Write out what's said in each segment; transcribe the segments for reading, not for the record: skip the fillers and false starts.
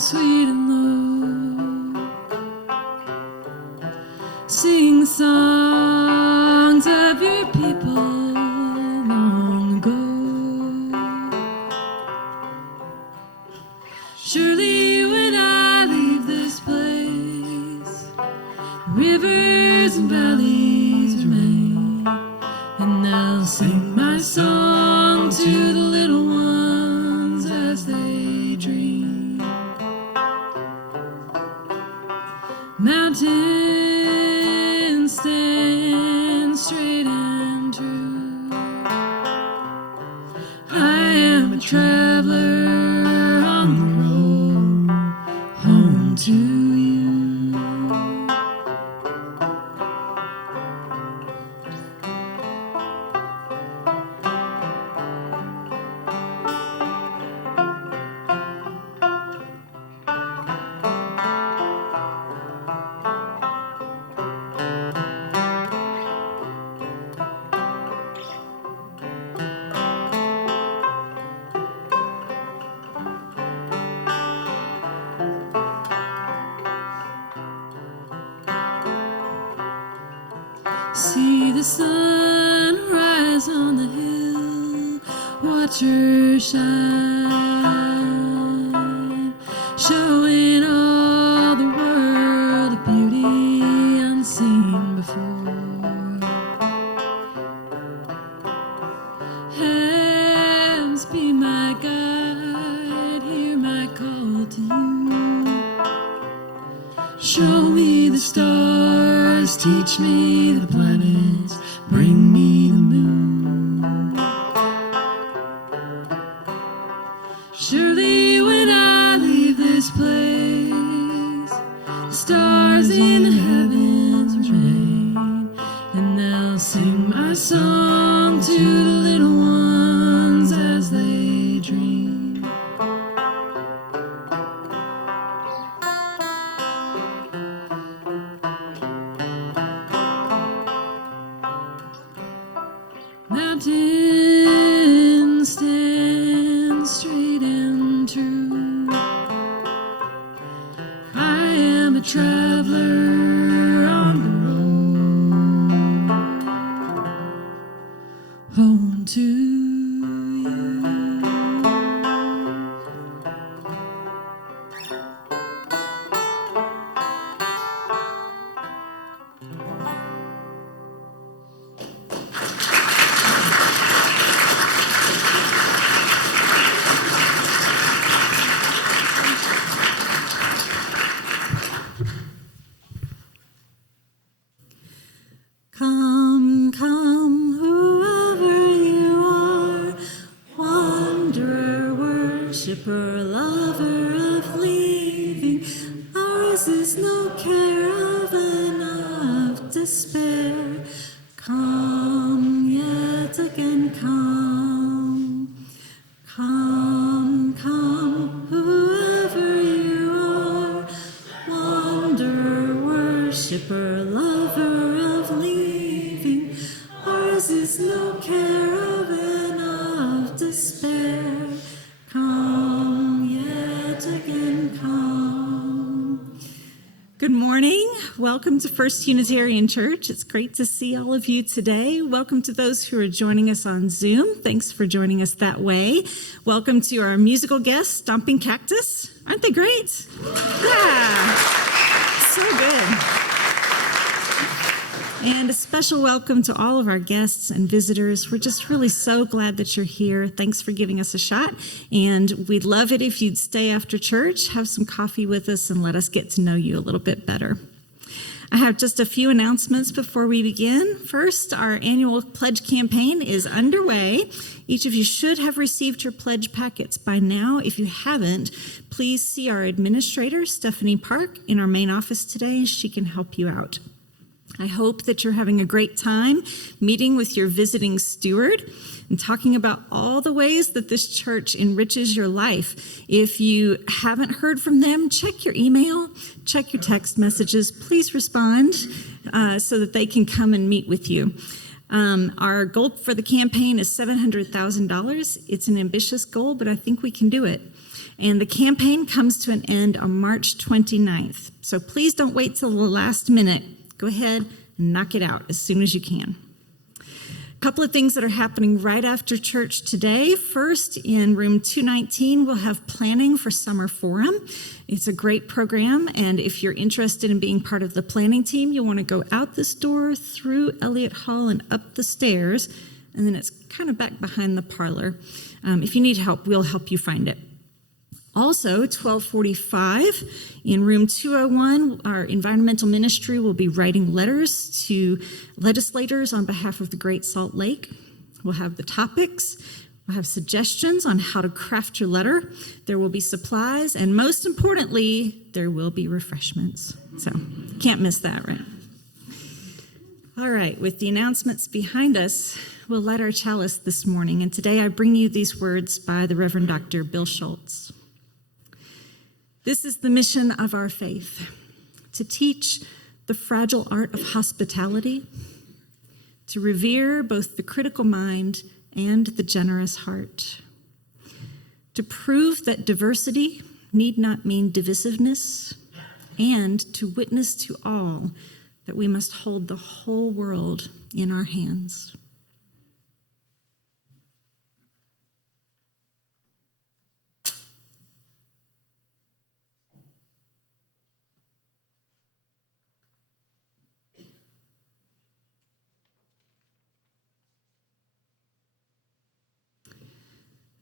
sweet and low. Sing songs of your people long ago. Surely when I leave this place, rivers and valleys remain, and I'll sing my song to the little ones as they dream. Mountains stand straight and true. I am a traveler on the road home to you. See the sun rise on the hill, watch her shine, showing all the world a beauty unseen before. Heavens be my guide, hear my call to you. Show me the stars, teach me the planets, bring me the moon. Surely when I leave this place, the stars in the heavens remain, and they'll sing my song to the little ones as they dream. Mountains stand straight and true. I am a traveler on the road home to you. Come, come, whoever you are, wanderer, worshipper, lover of leaving. Ours is no caravan of despair. Come, yet again come. Come, come, whoever you are, wanderer, worshipper, lover of leaving. Ours is no caravan of despair. Come, yet again come. Good morning. Welcome to First Unitarian Church. It's great to see all of you today. Welcome to those who are joining us on Zoom. Thanks for joining us that way. Welcome to our musical guests, Stomping Cactus. Aren't they great? Yeah, so good. And a special welcome to all of our guests and visitors. We're just really so glad that you're here. Thanks for giving us a shot. And we'd love it if you'd stay after church, have some coffee with us, and let us get to know you a little bit better. I have just a few announcements before we begin. First, our annual pledge campaign is underway. Each of you should have received your pledge packets by now. If you haven't, please see our administrator, Stephanie Park, in our main office today. She can help you out. I hope that you're having a great time meeting with your visiting steward and talking about all the ways that this church enriches your life. If you haven't heard from them, check your email, check your text messages. Please respond so that they can come and meet with you. Our goal for the campaign is $700,000. It's an ambitious goal, but I think we can do it. And the campaign comes to an end on March 29th. So please don't wait till the last minute. Go ahead and knock it out as soon as you can. A couple of things that are happening right after church today. First, in room 219, we'll have planning for Summer Forum. It's a great program, and if you're interested in being part of the planning team, you'll want to go out this door, through Elliott Hall, and up the stairs, and then it's kind of back behind the parlor. If you need help, we'll help you find it. Also, 12:45 in room 201, our environmental ministry will be writing letters to legislators on behalf of the Great Salt Lake. We'll have the topics, we'll have suggestions on how to craft your letter, there will be supplies, and most importantly, there will be refreshments. So, can't miss that, right? All right, with the announcements behind us, we'll light our chalice this morning, and today I bring you these words by the Reverend Dr. Bill Schultz. This is the mission of our faith, to teach the fragile art of hospitality, to revere both the critical mind and the generous heart, to prove that diversity need not mean divisiveness, and to witness to all that we must hold the whole world in our hands.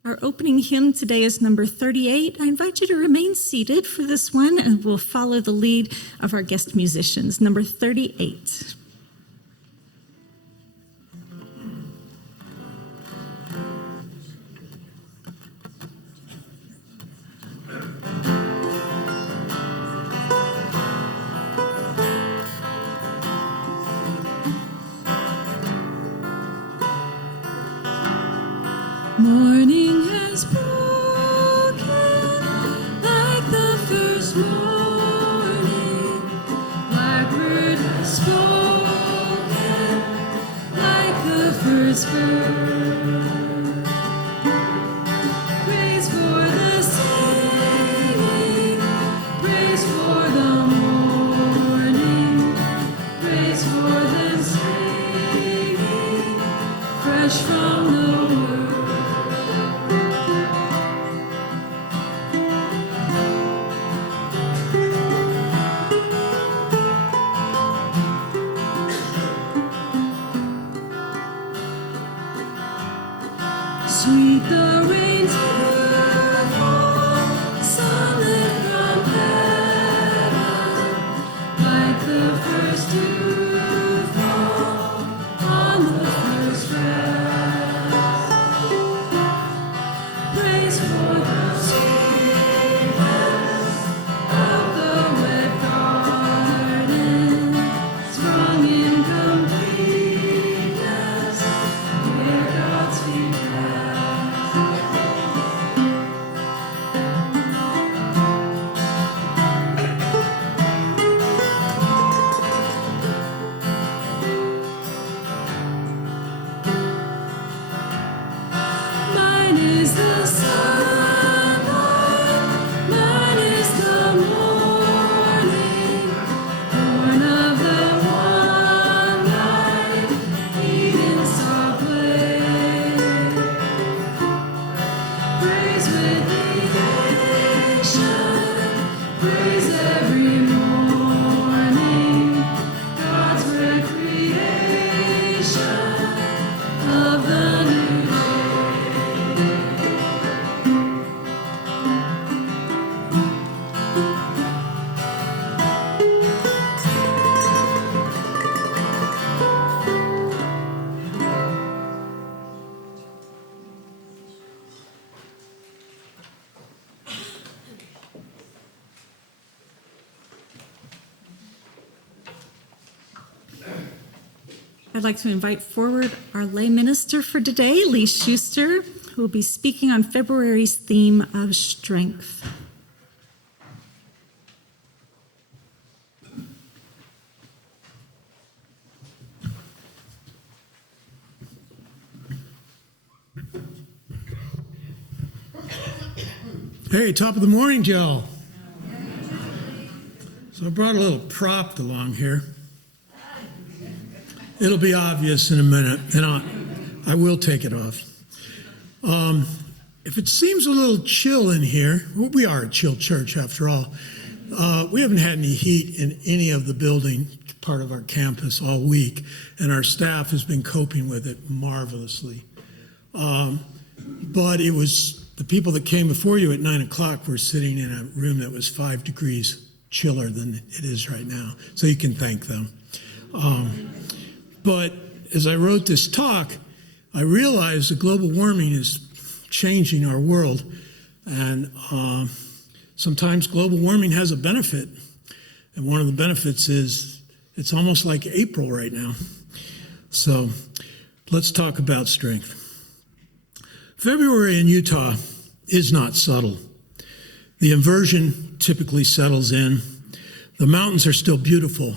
Our opening hymn today is number 38. I invite you to remain seated for this one, and we'll follow the lead of our guest musicians. Number 38. Morning has broken like the first morning. Blackbird has spoken like the first bird. Praise for the singing, praise for the morning, praise for them singing fresh from the word. Sweet the rains do fall, sunlit from heaven, like the first dew fall on the first grass. Praise for the sweetness of the wet garden, sprung in completeness, where God's feet pass. Mine is the sunlight, mine is the morning, born of the one light, Eden saw play. Praise with elation, praise every morning, God's recreation of the new day. I'd like to invite forward our lay minister for today, Lee Shuster, who will be speaking on February's theme of strength. Hey, top of the morning, Joe. So I brought a little prop along here. It'll be obvious in a minute, and I will take it off. If it seems a little chill in here, well, we are a chill church after all. We haven't had any heat in any of the building part of our campus all week, and our staff has been coping with it marvelously. But it was the people that came before you at 9 o'clock were sitting in a room that was 5 degrees chiller than it is right now, so you can thank them. But as I wrote this talk, I realized that global warming is changing our world, and sometimes global warming has a benefit, and one of the benefits is it's almost like April right now. So let's talk about strength. February in Utah is not subtle. The inversion typically settles in. The mountains are still beautiful,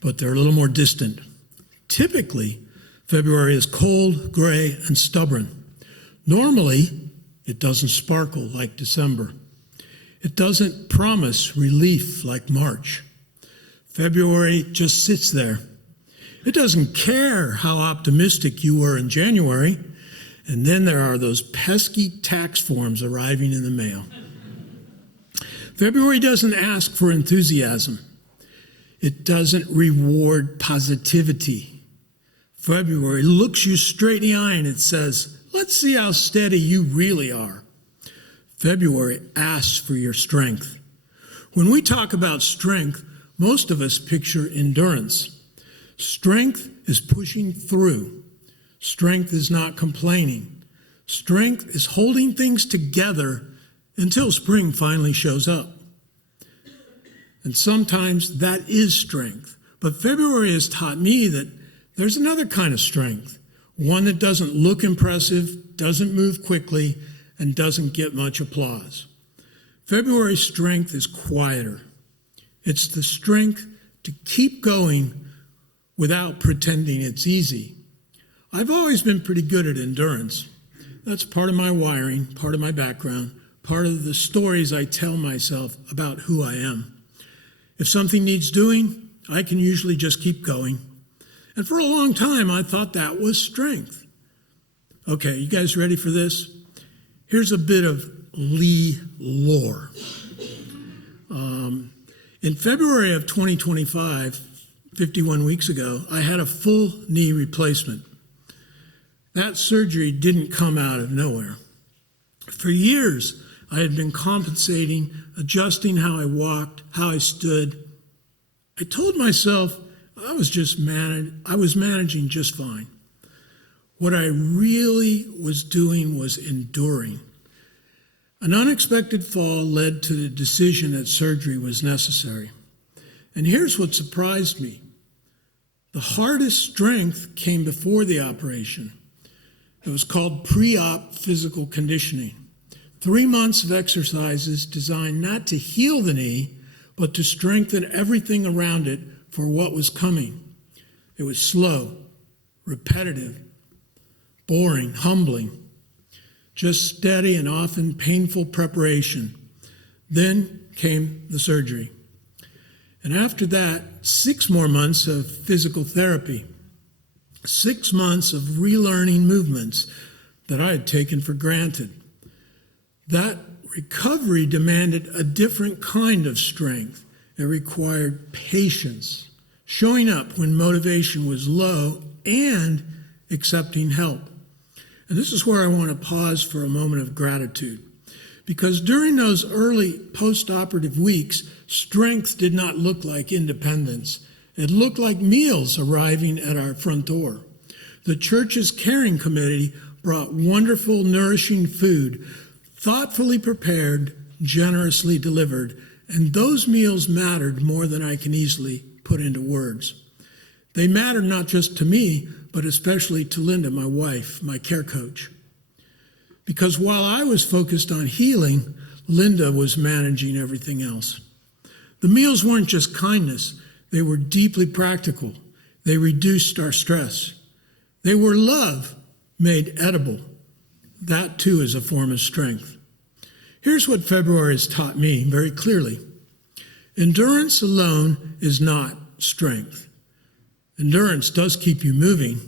but they're a little more distant. Typically, February is cold, gray, and stubborn. Normally, it doesn't sparkle like December. It doesn't promise relief like March. February just sits there. It doesn't care how optimistic you were in January. And then there are those pesky tax forms arriving in the mail. February doesn't ask for enthusiasm. It doesn't reward positivity. February looks you straight in the eye and it says, let's see how steady you really are. February asks for your strength. When we talk about strength, most of us picture endurance. Strength is pushing through. Strength is not complaining. Strength is holding things together until spring finally shows up. And sometimes that is strength. But February has taught me that there's another kind of strength, one that doesn't look impressive, doesn't move quickly, and doesn't get much applause. February's strength is quieter. It's the strength to keep going without pretending it's easy. I've always been pretty good at endurance. That's part of my wiring, part of my background, part of the stories I tell myself about who I am. If something needs doing, I can usually just keep going. And for a long time, I thought that was strength. Okay, you guys ready for this? Here's a bit of Lee lore. In February of 2025, 51 weeks ago, I had a full knee replacement. That surgery didn't come out of nowhere. For years, I had been compensating, adjusting how I walked, how I stood. I told myself I was managing just fine. What I really was doing was enduring. An unexpected fall led to the decision that surgery was necessary. And here's what surprised me. The hardest strength came before the operation. It was called pre-op physical conditioning. 3 months of exercises designed not to heal the knee, but to strengthen everything around it for what was coming. It was slow, repetitive, boring, humbling, just steady and often painful preparation. Then came the surgery. And after that, 6 more months of physical therapy. 6 months of relearning movements that I had taken for granted. That recovery demanded a different kind of strength. It required patience, showing up when motivation was low, and accepting help. And this is where I want to pause for a moment of gratitude. Because during those early post-operative weeks, strength did not look like independence. It looked like meals arriving at our front door. The church's caring committee brought wonderful, nourishing food, thoughtfully prepared, generously delivered, and those meals mattered more than I can easily put into words. They mattered not just to me, but especially to Linda, my wife, my care coach. Because while I was focused on healing, Linda was managing everything else. The meals weren't just kindness. They were deeply practical. They reduced our stress. They were love made edible. That too is a form of strength. Here's what February has taught me very clearly. Endurance alone is not strength. Endurance does keep you moving,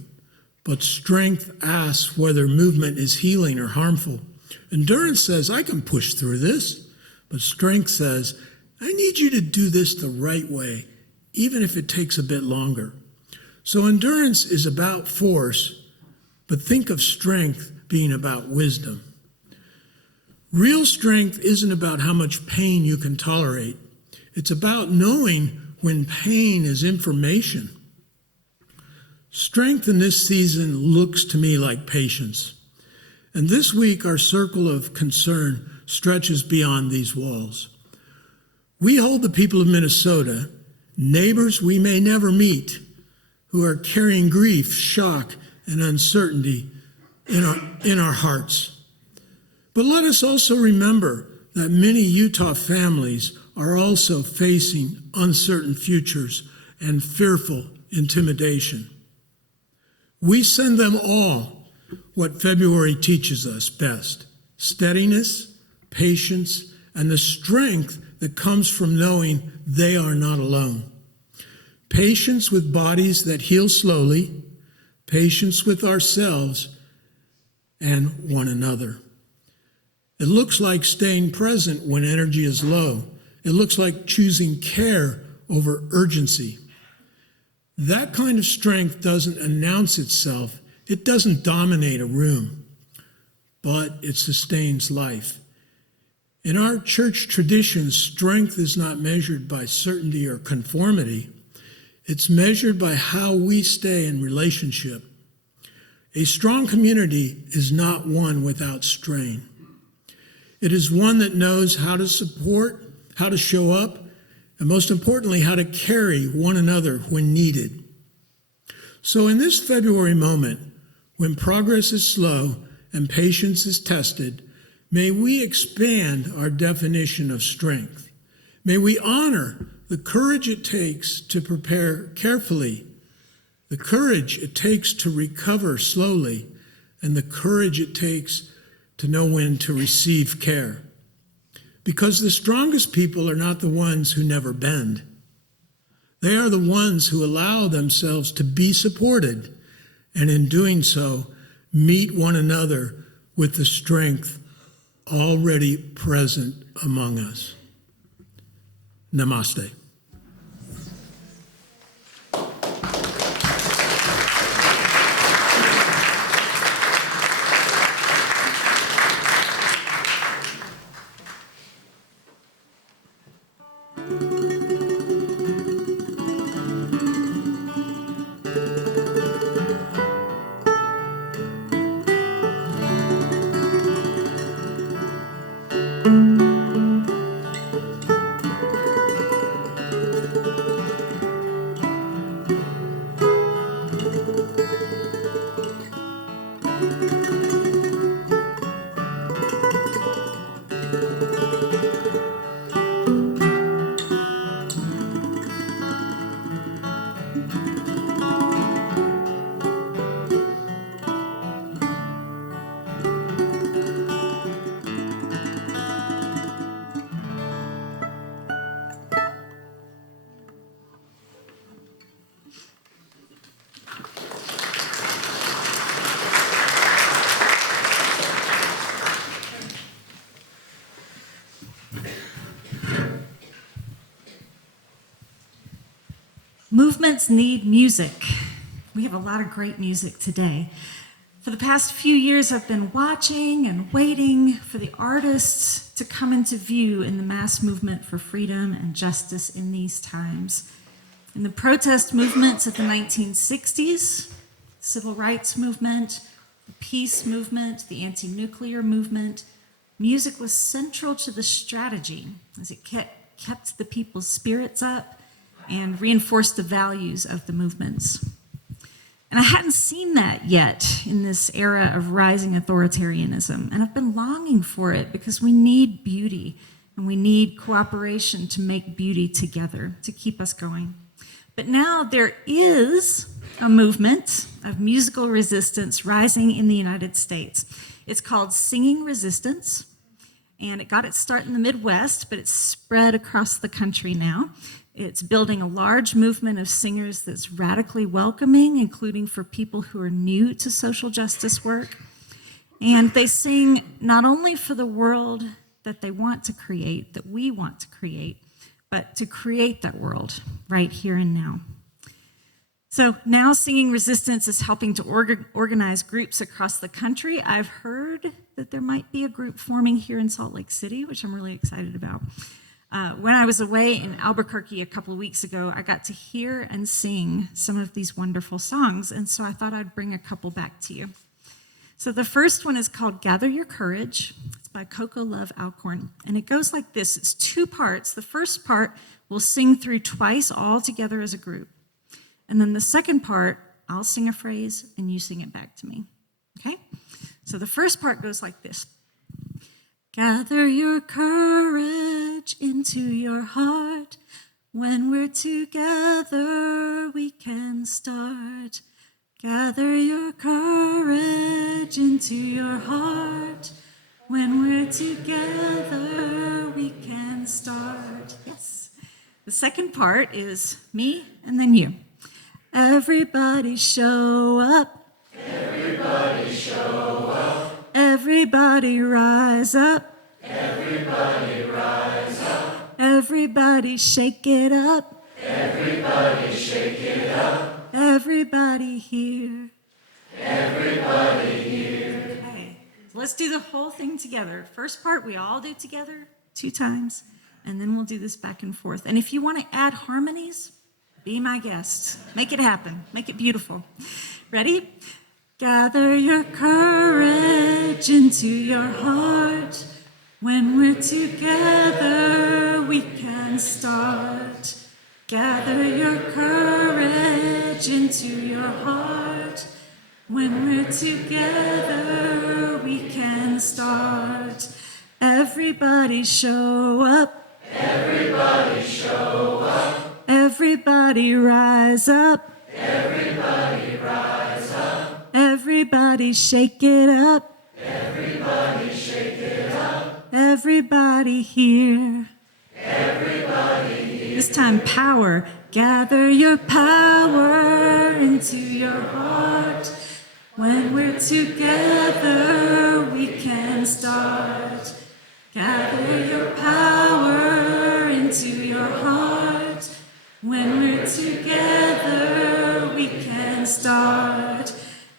but strength asks whether movement is healing or harmful. Endurance says, I can push through this, but strength says, I need you to do this the right way, even if it takes a bit longer. So endurance is about force, but think of strength being about wisdom. Real strength isn't about how much pain you can tolerate. It's about knowing when pain is information. Strength in this season looks to me like patience. And this week, our circle of concern stretches beyond these walls. We hold the people of Minnesota, neighbors we may never meet, who are carrying grief, shock, and uncertainty in our hearts. But let us also remember that many Utah families are also facing uncertain futures and fearful intimidation. We send them all what February teaches us best: steadiness, patience, and the strength that comes from knowing they are not alone. Patience with bodies that heal slowly, patience with ourselves and one another. It looks like staying present when energy is low. It looks like choosing care over urgency. That kind of strength doesn't announce itself. It doesn't dominate a room, but it sustains life. In our church tradition, strength is not measured by certainty or conformity. It's measured by how we stay in relationship. A strong community is not one without strain. It is one that knows how to support, how to show up, and most importantly, how to carry one another when needed. So in this February moment, when progress is slow and patience is tested, may we expand our definition of strength. May we honor the courage it takes to prepare carefully, the courage it takes to recover slowly, and the courage it takes to know when to receive care. Because the strongest people are not the ones who never bend. They are the ones who allow themselves to be supported, and in doing so, meet one another with the strength already present among us. Namaste. Movements need music. We have a lot of great music today. For the past few years, I've been watching and waiting for the artists to come into view in the mass movement for freedom and justice in these times. In the protest movements of the 1960s, civil rights movement, the peace movement, the anti-nuclear movement, music was central to the strategy as it kept the people's spirits up and reinforced the values of the movements. And I hadn't seen that yet in this era of rising authoritarianism, and I've been longing for it because we need beauty and we need cooperation to make beauty together, to keep us going. But now there is a movement of musical resistance rising in the United States. It's called Singing Resistance, And it got its start in the Midwest, but it's spread across the country now. It's building a large movement of singers that's radically welcoming, including for people who are new to social justice work. And they sing not only for the world that they want to create, that we want to create, but to create that world right here and now. So now Singing Resistance is helping to organize groups across the country. I've heard that there might be a group forming here in Salt Lake City, which I'm really excited about. When I was away in Albuquerque a couple of weeks ago, I got to hear and sing some of these wonderful songs, and so I thought I'd bring a couple back to you. So the first one is called Gather Your Courage. It's by Coco Love Alcorn, and it goes like this. It's 2 parts. The first part we'll sing through twice all together as a group. And then the second part, I'll sing a phrase and you sing it back to me, okay? So the first part goes like this. Gather your courage into your heart. When we're together, we can start. Gather your courage into your heart. When we're together, we can start. Yes. The second part is me and then you. Everybody show up. Everybody show up. Everybody rise up. Everybody rise up. Everybody shake it up. Everybody shake it up. Everybody here. Everybody here. Okay, so let's do the whole thing together. First part we all do together 2 times, and then we'll do this back and forth. And if you want to add harmonies, be my guest. Make it happen. Make it beautiful. Ready? Gather your courage into your heart. When we're together, we can start. Gather your courage into your heart. When we're together, we can start. Everybody show up. Everybody show up. Everybody rise up. Everybody rise up. Everybody shake it up. Everybody shake it up. Everybody here. Everybody here. This time, power. Gather your power into your heart. When we're together, we can start. Gather your power into your heart. When we're together, we can start.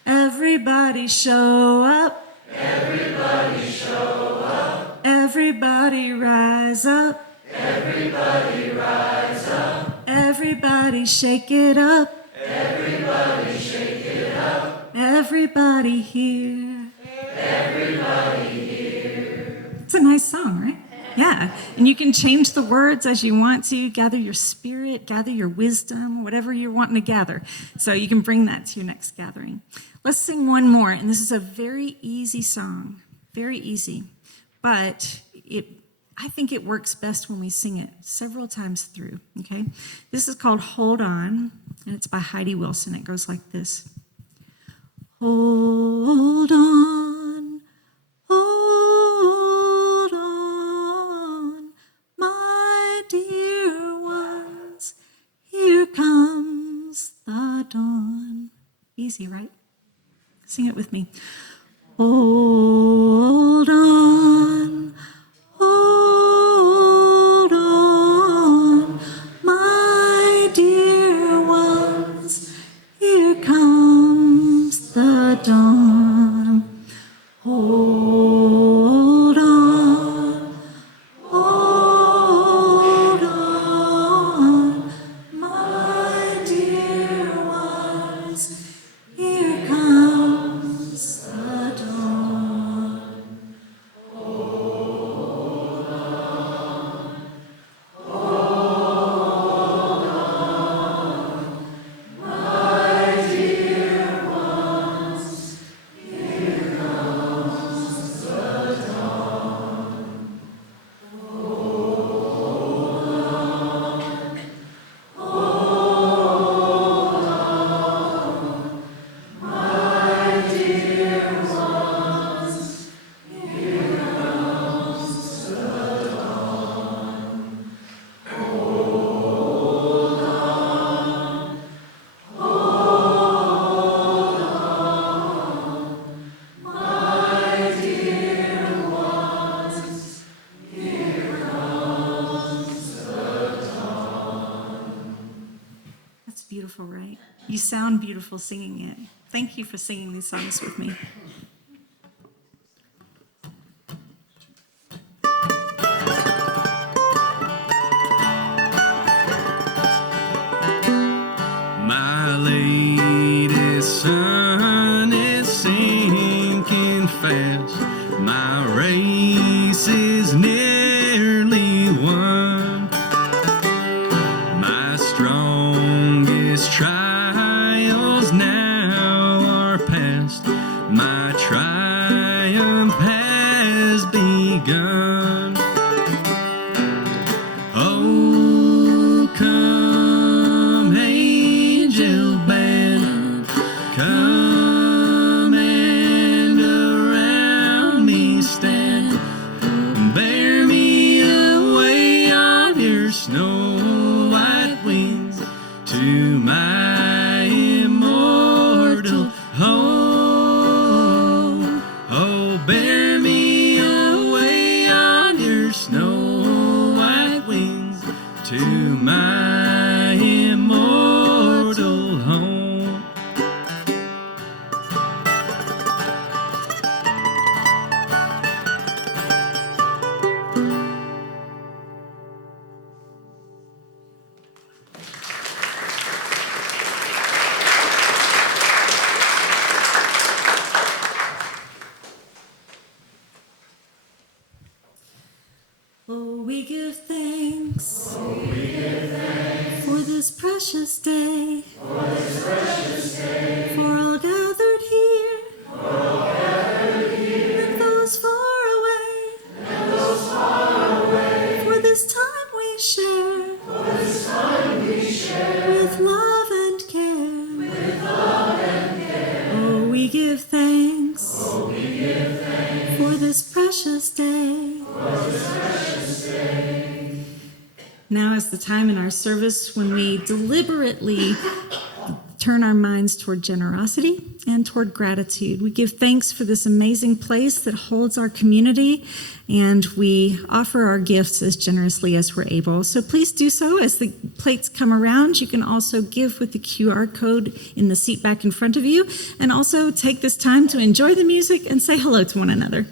Everybody show up. Everybody show up. Everybody rise up. Everybody rise up. Everybody shake it up. Everybody shake it up. Everybody here. Everybody here. It's a nice song, right? Yeah, and you can change the words as you want to. Gather your spirit, gather your wisdom, whatever you're wanting to gather. So you can bring that to your next gathering. Let's sing one more, and this is a very easy song, very easy. But I think it works best when we sing it several times through, okay? This is called Hold On, and it's by Heidi Wilson. It goes like this. Hold on, hold on, my dear ones, here comes the dawn. Easy, right? Sing it with me. Hold on, hold on, my dear ones, here comes the dawn. Hold on, hold on, my dear ones, here comes the dawn. beautiful, right? You sound beautiful singing it. Thank you for singing these songs with me. My latest sun is sinking fast. My race is nearly won. My strongest trials now are past. My triumph has begun. Oh, come, angel band, come and around me stand. Bear me away on your snow white wings to my immortal home. Oh, bear me away on your snow white wings to my immortal home. Oh, we give thanks. For this precious day. For all gathered here. And those far away. For this time we share. With love and care. Oh, we give thanks. For this precious day. Now is the time in our service when we deliberately turn our minds toward generosity and toward gratitude. We give thanks for this amazing place that holds our community, and we offer our gifts as generously as we're able. So please do so as the plates come around. You can also give with the QR code in the seat back in front of you, and also take this time to enjoy the music and say hello to one another.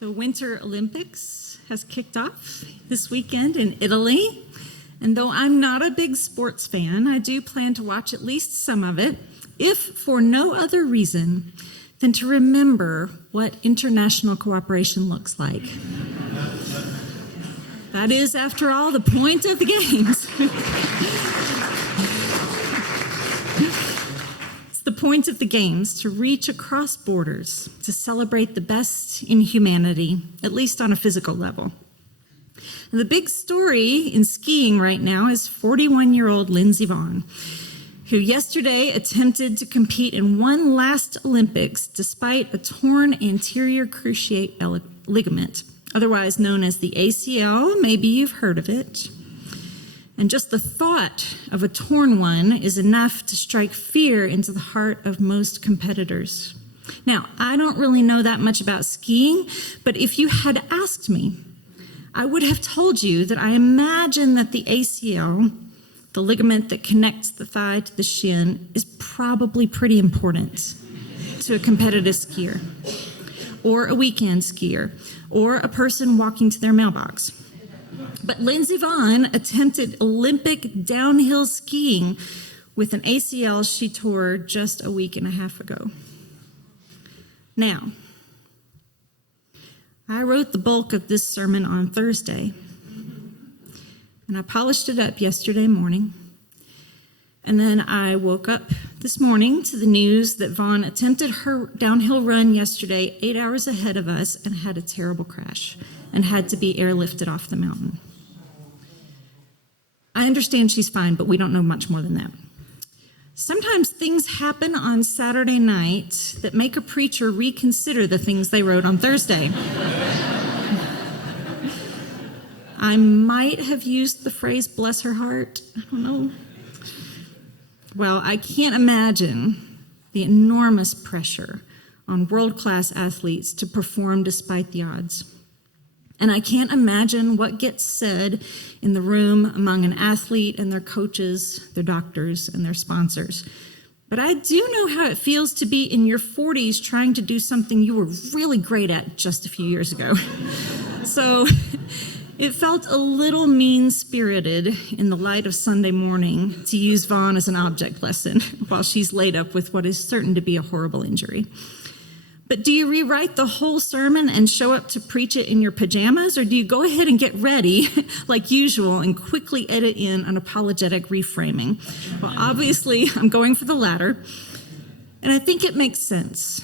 The Winter Olympics has kicked off this weekend in Italy. And though I'm not a big sports fan, I do plan to watch at least some of it, if for no other reason than to remember what international cooperation looks like. That is, after all, the point of the games. It's the point of the games to reach across borders, to celebrate the best in humanity, at least on a physical level. And the big story in skiing right now is 41-year-old Lindsey Vonn, who yesterday attempted to compete in one last Olympics despite a torn anterior cruciate ligament, otherwise known as the ACL. Maybe you've heard of it. And just the thought of a torn one is enough to strike fear into the heart of most competitors. Now, I don't really know that much about skiing, but if you had asked me, I would have told you that I imagine that the ACL, the ligament that connects the thigh to the shin, is probably pretty important to a competitive skier, or a weekend skier, or a person walking to their mailbox. But Lindsey Vonn attempted Olympic downhill skiing with an ACL she tore just a week and a half ago. Now, I wrote the bulk of this sermon on Thursday, and I polished it up yesterday morning. And then I woke up this morning to the news that Vonn attempted her downhill run yesterday 8 hours ahead of us and had a terrible crash and had to be airlifted off the mountain. I understand she's fine, but we don't know much more than that. Sometimes things happen on Saturday night that make a preacher reconsider the things they wrote on Thursday. I might have used the phrase, bless her heart. I don't know. Well, I can't imagine the enormous pressure on world-class athletes to perform despite the odds. And I can't imagine what gets said in the room among an athlete and their coaches, their doctors, and their sponsors. But I do know how it feels to be in your 40s trying to do something you were really great at just a few years ago. So it felt a little mean-spirited in the light of Sunday morning to use Vonn as an object lesson while she's laid up with what is certain to be a horrible injury. But do you rewrite the whole sermon and show up to preach it in your pajamas, or do you go ahead and get ready like usual and quickly edit in an apologetic reframing? Well, obviously, I'm going for the latter, and I think it makes sense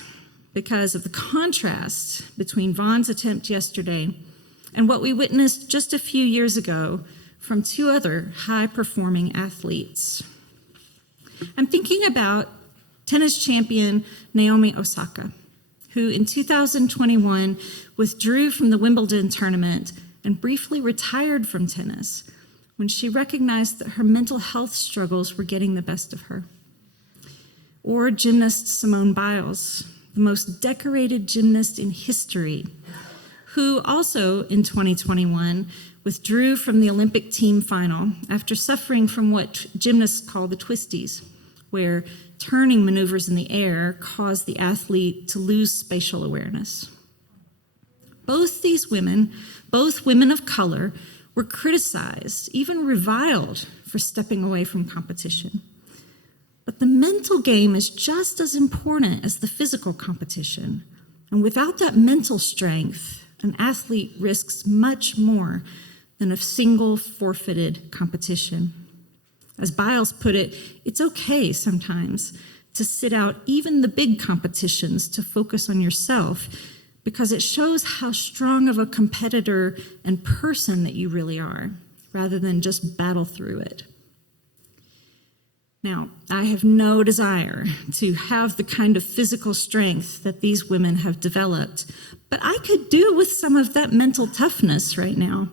because of the contrast between Vonn's attempt yesterday and what we witnessed just a few years ago from two other high-performing athletes. I'm thinking about tennis champion Naomi Osaka, who in 2021 withdrew from the Wimbledon tournament and briefly retired from tennis when she recognized that her mental health struggles were getting the best of her. Or gymnast Simone Biles, the most decorated gymnast in history, who also in 2021 withdrew from the Olympic team final after suffering from what gymnasts call the twisties, where turning maneuvers in the air caused the athlete to lose spatial awareness. Both these women, both women of color, were criticized, even reviled for stepping away from competition. But the mental game is just as important as the physical competition. And without that mental strength, an athlete risks much more than a single forfeited competition. As Biles put it, it's okay sometimes to sit out even the big competitions to focus on yourself because it shows how strong of a competitor and person that you really are, rather than just battle through it. Now, I have no desire to have the kind of physical strength that these women have developed, but I could do with some of that mental toughness right now,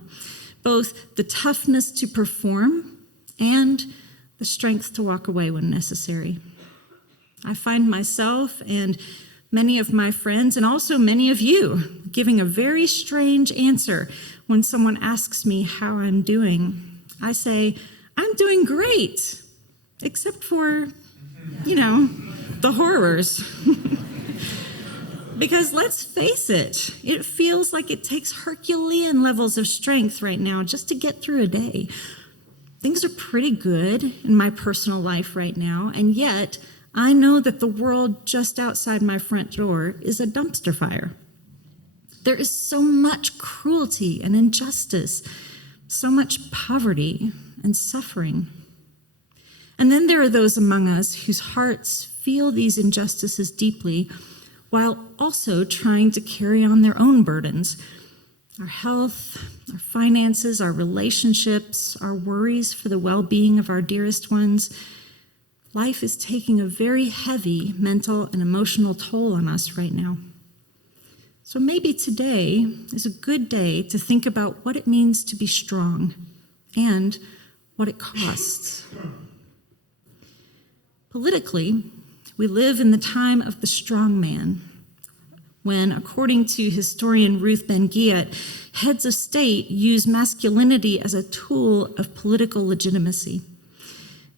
both the toughness to perform and the strength to walk away when necessary. I find myself and many of my friends, and also many of you, giving a very strange answer when someone asks me how I'm doing. I say, I'm doing great, except for, the horrors. Because let's face it, it feels like it takes Herculean levels of strength right now just to get through a day. Things are pretty good in my personal life right now, and yet I know that the world just outside my front door is a dumpster fire. There is so much cruelty and injustice, so much poverty and suffering. And then there are those among us whose hearts feel these injustices deeply, while also trying to carry on their own burdens. Our health, our finances, our relationships, our worries for the well-being of our dearest ones. Life is taking a very heavy mental and emotional toll on us right now. So maybe today is a good day to think about what it means to be strong and what it costs. Politically, we live in the time of the strong man, when, according to historian Ruth Ben-Ghiat, heads of state use masculinity as a tool of political legitimacy.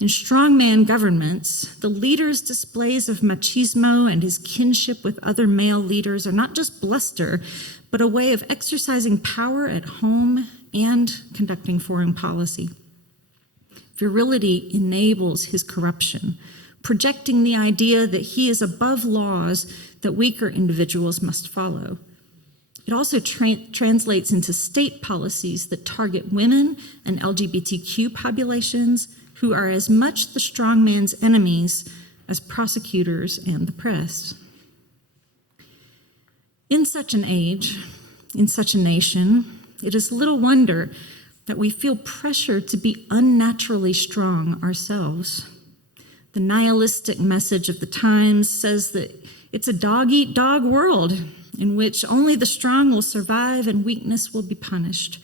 In strongman governments, the leader's displays of machismo and his kinship with other male leaders are not just bluster, but a way of exercising power at home and conducting foreign policy. Virility enables his corruption, projecting the idea that he is above laws that weaker individuals must follow. It also translates into state policies that target women and LGBTQ populations, who are as much the strong man's enemies as prosecutors and the press. In such an age, in such a nation, it is little wonder that we feel pressure to be unnaturally strong ourselves. The nihilistic message of the times says that it's a dog-eat-dog world in which only the strong will survive and weakness will be punished.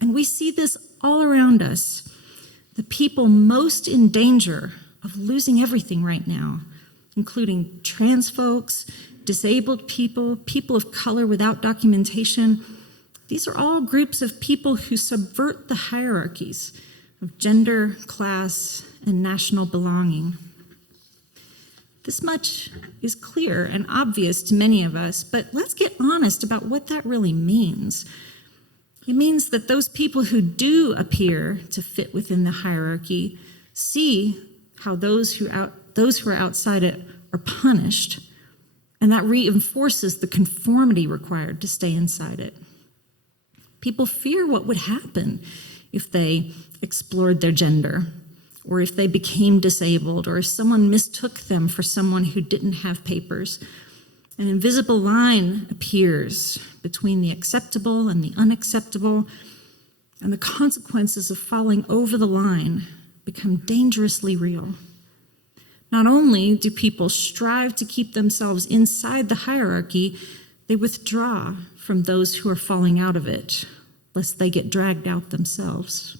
And we see this all around us. The people most in danger of losing everything right now, including trans folks, disabled people, people of color without documentation. These are all groups of people who subvert the hierarchies of gender, class, and national belonging. This much is clear and obvious to many of us, but let's get honest about what that really means. It means that those people who do appear to fit within the hierarchy see how those who are outside it are punished, and that reinforces the conformity required to stay inside it. People fear what would happen if they explored their gender, or if they became disabled, or if someone mistook them for someone who didn't have papers. An invisible line appears between the acceptable and the unacceptable, and the consequences of falling over the line become dangerously real. Not only do people strive to keep themselves inside the hierarchy, they withdraw from those who are falling out of it, lest they get dragged out themselves.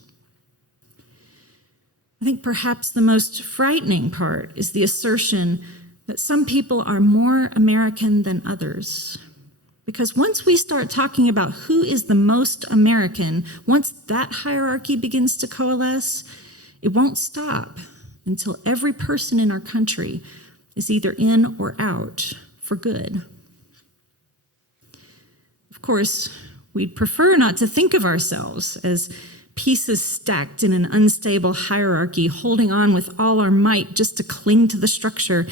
I think perhaps the most frightening part is the assertion that some people are more American than others. Because once we start talking about who is the most American, once that hierarchy begins to coalesce, it won't stop until every person in our country is either in or out for good. Of course, we'd prefer not to think of ourselves as pieces stacked in an unstable hierarchy, holding on with all our might just to cling to the structure.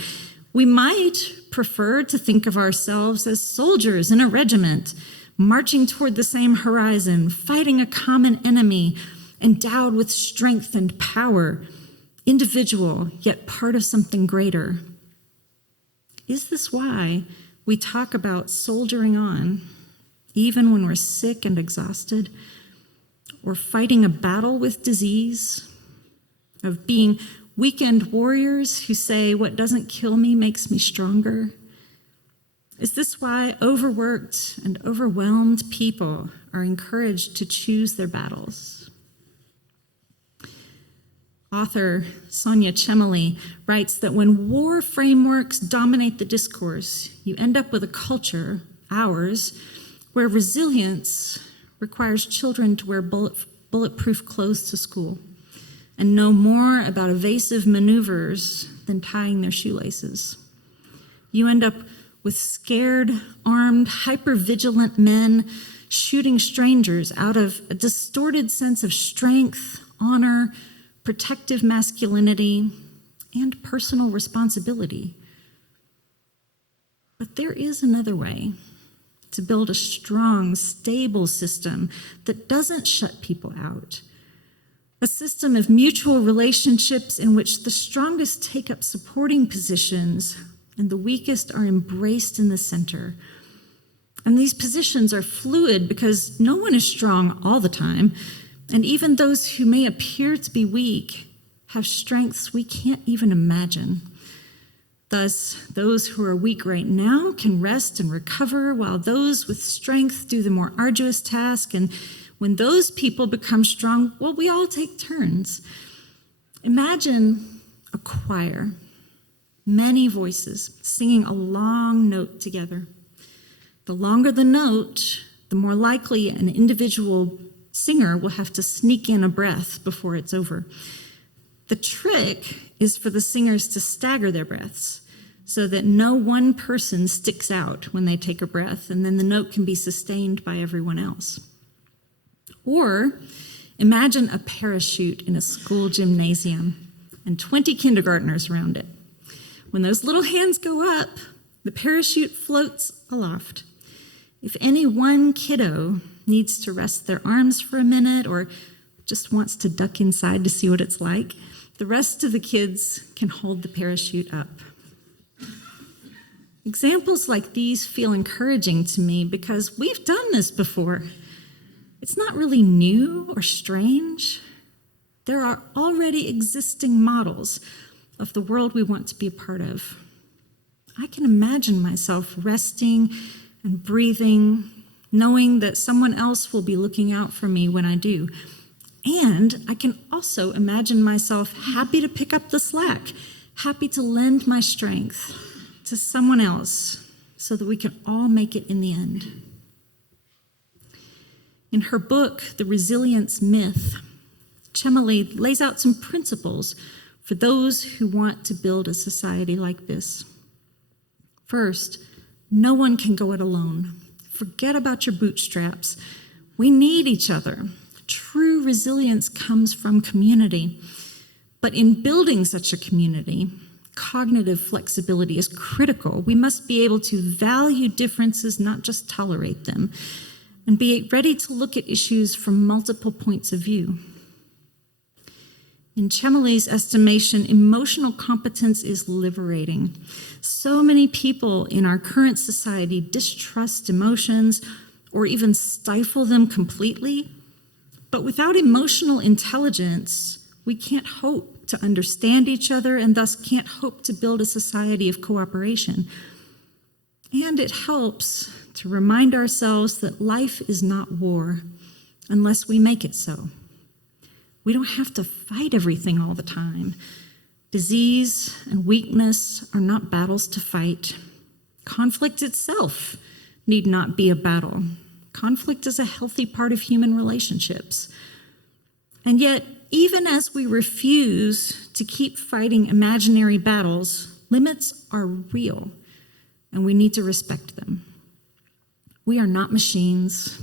We might prefer to think of ourselves as soldiers in a regiment, marching toward the same horizon, fighting a common enemy, endowed with strength and power, individual, yet part of something greater. Is this why we talk about soldiering on, even when we're sick and exhausted, or fighting a battle with disease, of being weekend warriors who say, what doesn't kill me makes me stronger? Is this why overworked and overwhelmed people are encouraged to choose their battles? Author Sonia Chemily writes that when war frameworks dominate the discourse, you end up with a culture, ours, where resilience requires children to wear bulletproof clothes to school and know more about evasive maneuvers than tying their shoelaces. You end up with scared, armed, hyper-vigilant men shooting strangers out of a distorted sense of strength, honor, protective masculinity, and personal responsibility. But there is another way to build a strong, stable system that doesn't shut people out. A system of mutual relationships in which the strongest take up supporting positions and the weakest are embraced in the center. And these positions are fluid because no one is strong all the time, and even those who may appear to be weak have strengths we can't even imagine. Thus, those who are weak right now can rest and recover, while those with strength do the more arduous task. And when those people become strong, well, we all take turns. Imagine a choir, many voices singing a long note together. The longer the note, the more likely an individual singer will have to sneak in a breath before it's over. The trick is for the singers to stagger their breaths so that no one person sticks out when they take a breath, and then the note can be sustained by everyone else. Or imagine a parachute in a school gymnasium and 20 kindergartners around it. When those little hands go up, the parachute floats aloft. If any one kiddo needs to rest their arms for a minute or just wants to duck inside to see what it's like, the rest of the kids can hold the parachute up. Examples like these feel encouraging to me because we've done this before. It's not really new or strange. There are already existing models of the world we want to be a part of. I can imagine myself resting and breathing, knowing that someone else will be looking out for me when I do. And I can also imagine myself happy to pick up the slack, happy to lend my strength to someone else so that we can all make it in the end. In her book, The Resilience Myth, Chemily lays out some principles for those who want to build a society like this. First, no one can go it alone. Forget about your bootstraps. We need each other. True resilience comes from community. But in building such a community, cognitive flexibility is critical. We must be able to value differences, not just tolerate them, and be ready to look at issues from multiple points of view. In Chemily's estimation, emotional competence is liberating. So many people in our current society distrust emotions or even stifle them completely. But without emotional intelligence, we can't hope to understand each other and thus can't hope to build a society of cooperation. And it helps to remind ourselves that life is not war unless we make it so. We don't have to fight everything all the time. Disease and weakness are not battles to fight. Conflict itself need not be a battle. Conflict is a healthy part of human relationships. And yet, even as we refuse to keep fighting imaginary battles, limits are real, and we need to respect them. We are not machines,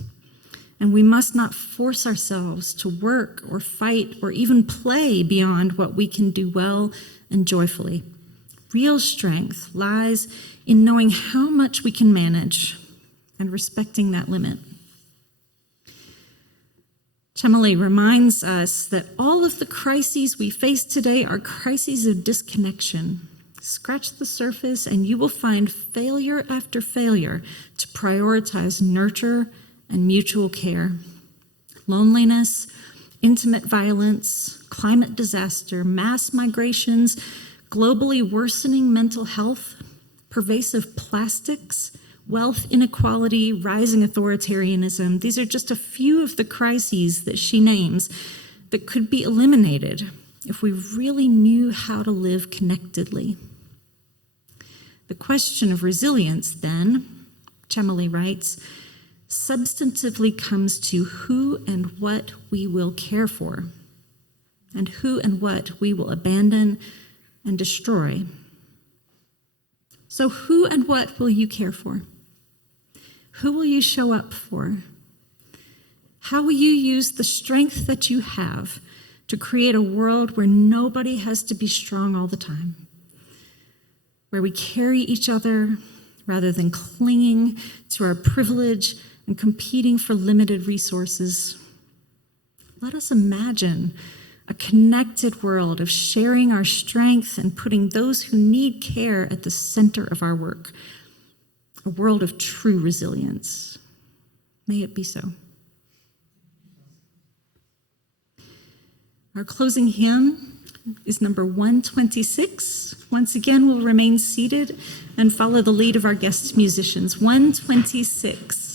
and we must not force ourselves to work or fight or even play beyond what we can do well and joyfully. Real strength lies in knowing how much we can manage and respecting that limit. Chemily reminds us that all of the crises we face today are crises of disconnection. Scratch the surface and you will find failure after failure to prioritize nurture and mutual care. Loneliness, intimate violence, climate disaster, mass migrations, globally worsening mental health, pervasive plastics, wealth inequality, rising authoritarianism. These are just a few of the crises that she names that could be eliminated if we really knew how to live connectedly. The question of resilience, then, Chemily writes, substantively comes to who and what we will care for, and who and what we will abandon and destroy. So who and what will you care for? Who will you show up for? How will you use the strength that you have to create a world where nobody has to be strong all the time? Where we carry each other rather than clinging to our privilege and competing for limited resources. Let us imagine a connected world of sharing our strength and putting those who need care at the center of our work. A world of true resilience. May it be so. Our closing hymn is number 126. Once again, we'll remain seated and follow the lead of our guest musicians. 126.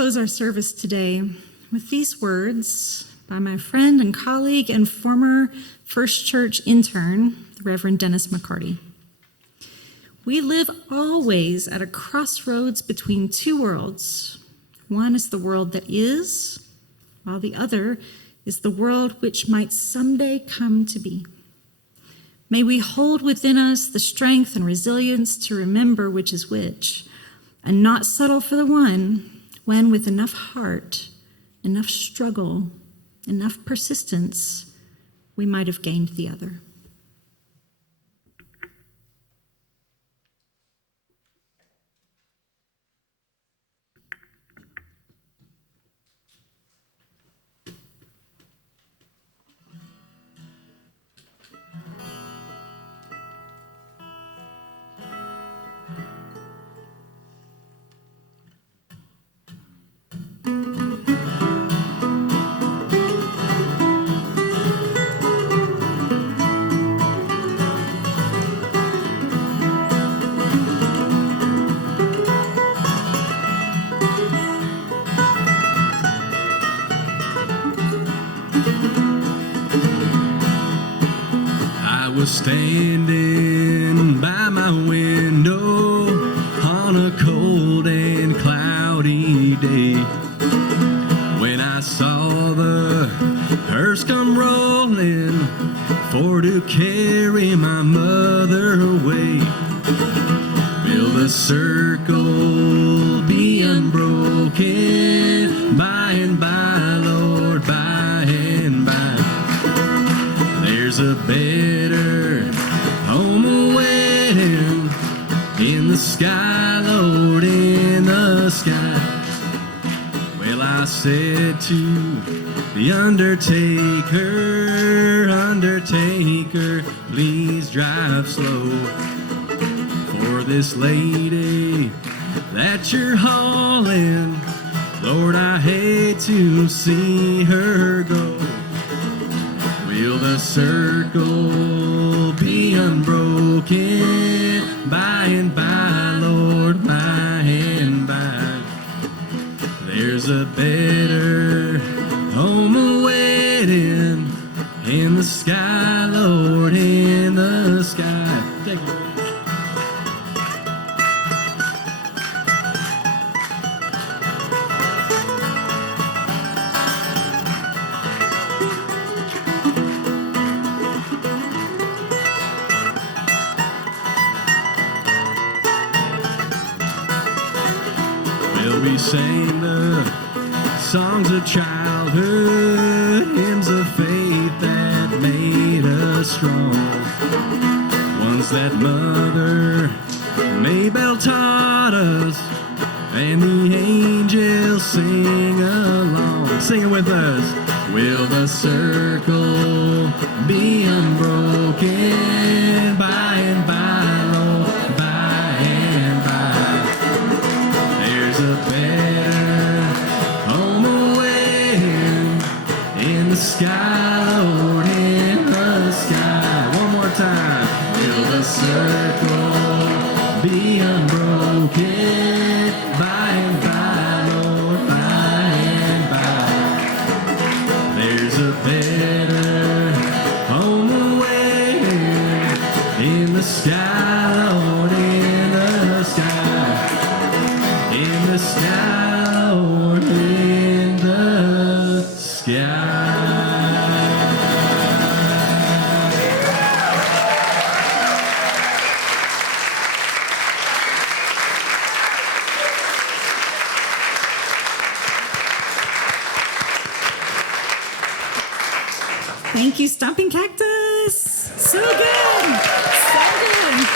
Close our service today with these words by my friend and colleague and former First Church intern, the Reverend Dennis McCarty. We live always at a crossroads between two worlds. One is the world that is, while the other is the world which might someday come to be. May we hold within us the strength and resilience to remember which is which, and not settle for the one when, with enough heart, enough struggle, enough persistence, we might have gained the other. Standing by my window on a cold and cloudy day, when I saw the hearse come rolling for to carry my mother circle be unbroken by and by, Lord, by and by. There's a better home awaiting in the sky, Lord, in the sky. Well, I said to the undertaker, undertaker, please drive slow. For this lady that you're hauling, Lord, I hate to see her go. Will the circle be unbroken by and by, Lord, by and by? There's a better home awaiting in the sky, Lord, in the sky. Take it away. We sang the songs of childhood, hymns of faith that made us strong, ones that Mother Maybell taught us, and the angels sing along. Sing it with us. Will the circle be unbroken by and by, Lord, by and by? There's a better home awaiting in the sky, Lord, in the sky. One more time. Will the circle be unbroken by and by, Lord, by and by? There's a better home awaiting in the sky, Lord, in the sky. In the sky, Lord, in the sky. Thank you, Stomping Cactus. So good. So good.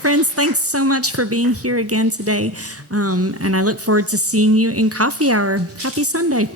Friends, thanks so much for being here again today. And I look forward to seeing you in coffee hour. Happy Sunday.